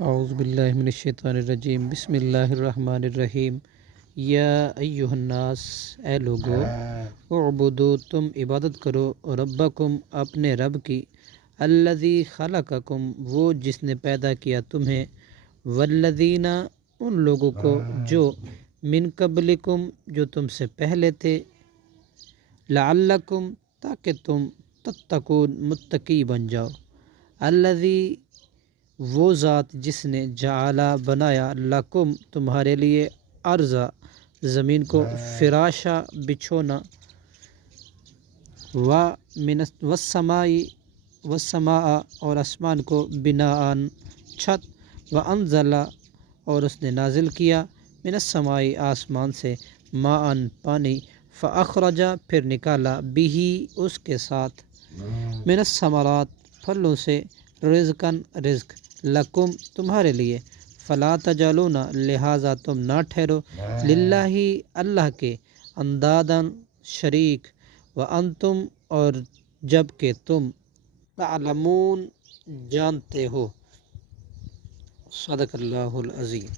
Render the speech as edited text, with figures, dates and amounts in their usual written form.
اعوذ باللہ من الشیطان الرجیم، بسم اللہ الرحمن الرحیم۔ یا ایہا الناس، اے لوگو، اعبدو، تم عبادت کرو، ربکم، اپنے رب کی، الذی خلقکم، وہ جس نے پیدا کیا تمہیں، والذین، ان لوگوں کو جو من قبلکم، جو تم سے پہلے تھے، لعلکم، تاکہ تم تتقون، متقی بن جاؤ، الذی، وہ ذات جس نے جعلا، بنایا، لکم، تمہارے لیے، ارضا، زمین کو، فراشا، بچھونا، والسماء، اور آسمان کو، بناءً، چھت، وانزل، اور اس نے نازل کیا، من السماء، آسمان سے، ماءً، پانی، فاخرج، پھر نکالا، بہ، اس کے ساتھ، من الثمرات، پھلوں سے، رزقاً، رزق، لکم، تمہارے لیے، فلا تجعلون، لہذا تم نہ ٹھہرو، للہ، اللہ کے، انداداً، شریک، وانتم، اور جب کہ تم، تعلمون، جانتے ہو۔ صدق اللہ العظیم۔